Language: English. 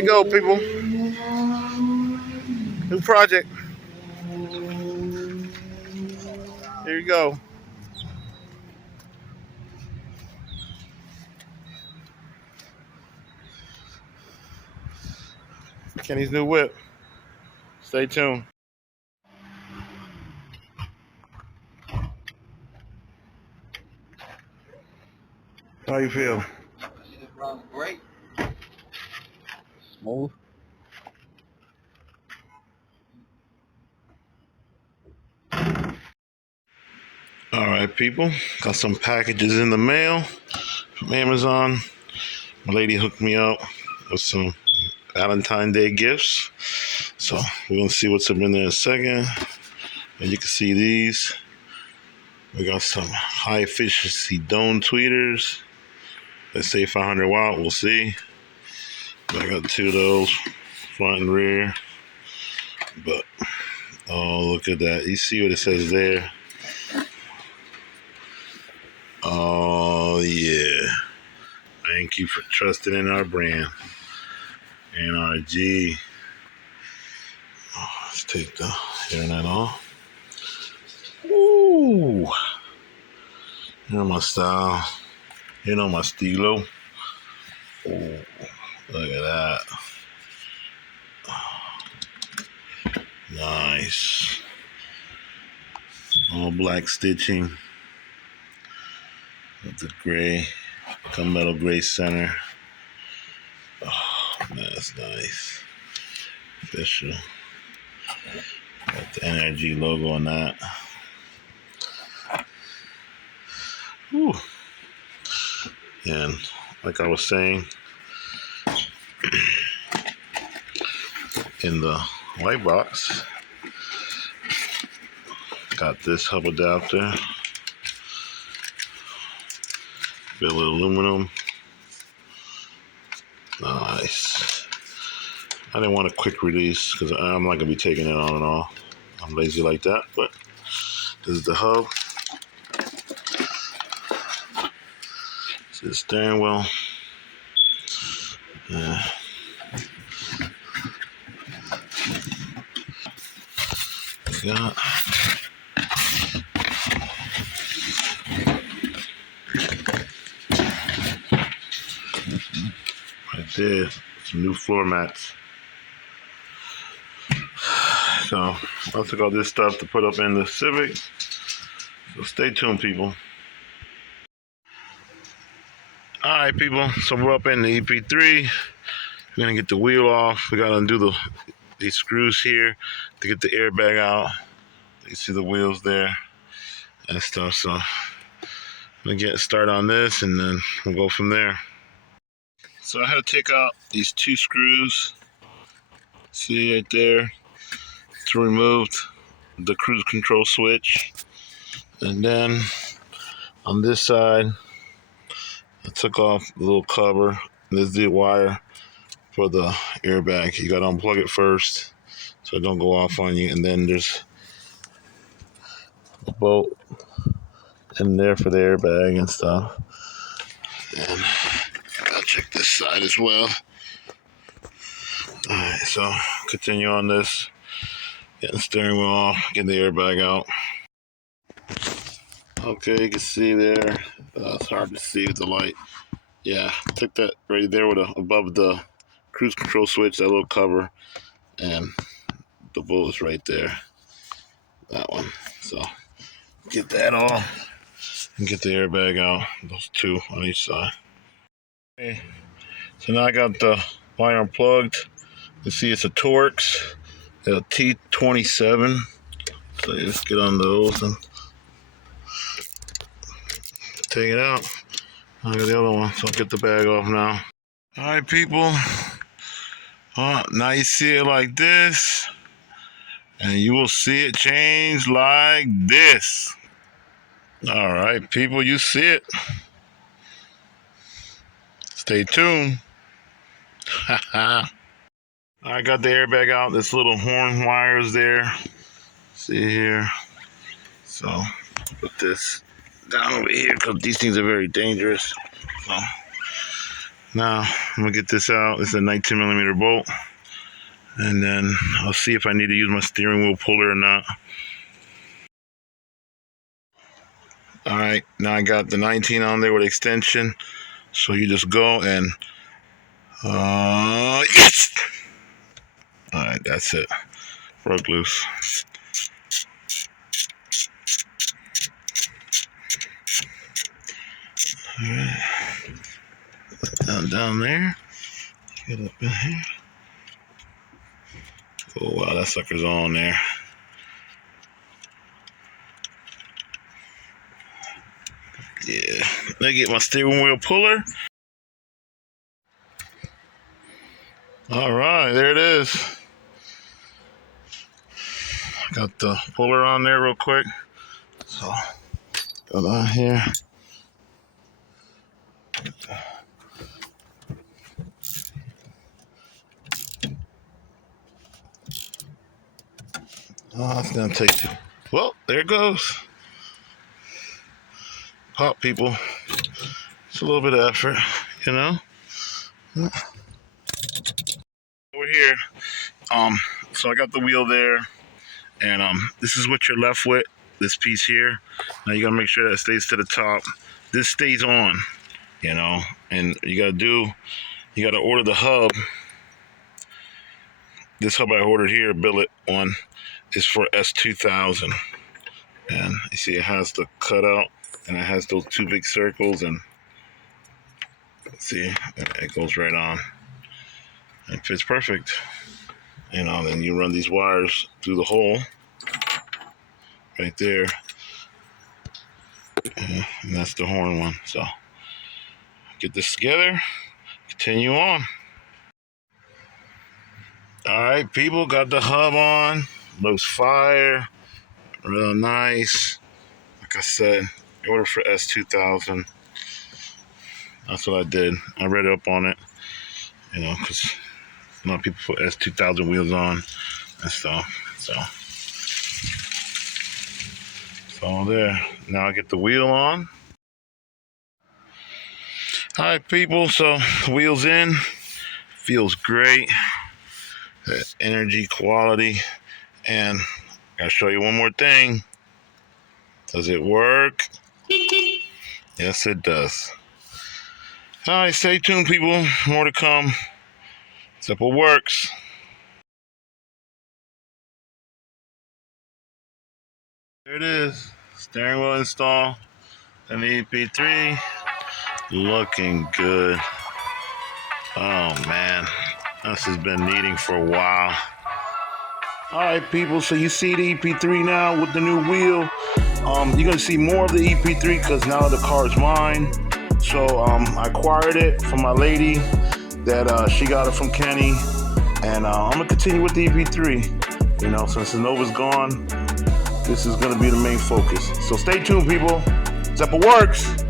There you go, people. New project. Here you go. Kenny's new whip. Stay tuned. How you feel? It runs great. Smooth. All right, people. Got some packages in the mail from Amazon. My lady hooked me up with some Valentine's Day gifts. So we're gonna see what's up in there in a second. And you can see these. We got some high efficiency dome tweeters. They say 500 watt. We'll see. I got two of those, front and rear. But oh, look at that! You see what it says there? Oh yeah! Thank you for trusting in our brand, NRG. Oh, let's take the hairnet off. Ooh! You know my style. You know my stilo. Ooh, look at that. Nice. All black stitching with the gray, gunmetal gray center. Oh, man, that's nice. Official. Got the NRG logo on that. Whew. And like I was saying, in the white box, got this hub adapter, billet aluminum. Nice. I didn't want a quick release because I'm not gonna be taking it on and off. I'm lazy like that, but this is the hub. This is the steering wheel. Got right there some new floor mats. So I took all this stuff to put up in the Civic. So stay tuned, people. All right, people. So we're up in the EP3. We're gonna get the wheel off. We gotta undo these screws here to get the airbag out. You see the wheels there and stuff. So I'm gonna get started on this, and then we'll go from there. So I had to take out these two screws. See right there to remove the cruise control switch, and then on this side I took off the little cover. This is the wire for the airbag. You gotta unplug it first so it don't go off on you, and then there's a bolt in there for the airbag and stuff. And I'll check this side as well. Alright, so continue on this. Getting the steering wheel off, getting the airbag out. Okay, you can see there. It's hard to see with the light. Yeah, took that right there with above the cruise control switch, that little cover, and the bolt is right there. That one. So get that off and get the airbag out. Those two on each side. Okay, so now I got the wire unplugged. You see it's a Torx, a T27. So let's get on those and take it out. I got the other one, so I'll get the bag off now. Alright, people. Now you see it like this, and you will see it change like this. Alright, people, you see it. Stay tuned. I got the airbag out. This little horn wire is there. See here. So put this down over here because these things are very dangerous. So Now I'm gonna get this out. It's a 19mm bolt, and then I'll see if I need to use my steering wheel puller or not. All right, now I got the 19 on there with extension, so you just go and yes. All right, that's it. Broke loose. All right, down there. Get up in here. Oh wow, that sucker's on there. Yeah, let me get my steering wheel puller. All right, there it is. Got the puller on there real quick. So, go down here. Oh, it's gonna take you. Well, there it goes. Pop, people. It's a little bit of effort, you know. Over here, so I got the wheel there, and this is what you're left with. This piece here. Now you gotta make sure that it stays to the top. This stays on, you know, and you gotta order the hub. This hub I ordered here, billet one, is for S2000, and you see it has the cutout, and it has those two big circles, and see, it goes right on. It fits perfect. You know, then you run these wires through the hole right there, and that's the horn one. So get this together, continue on. All right, people, got the hub on. Looks fire, real nice. Like I said, order for S2000. That's what I did. I read up on it, you know, because a lot of people put S2000 wheels on and stuff. So it's all there. Now I get the wheel on. All right, people. So the wheel's in. Feels great. The energy, quality, and I gotta show you one more thing. Does it work? Yes, it does. All right, stay tuned, people. More to come. Simple works. There it is. Steering wheel install. And the EP3 looking good. Oh man, this has been needing for a while. All right, people. So you see the EP3 now with the new wheel. You're gonna see more of the EP3 because now the car is mine. So I acquired it from my lady that she got it from Kenny, and I'm gonna continue with the EP3. You know, since the Nova's gone, this is gonna be the main focus. So stay tuned, people. Zeppa works.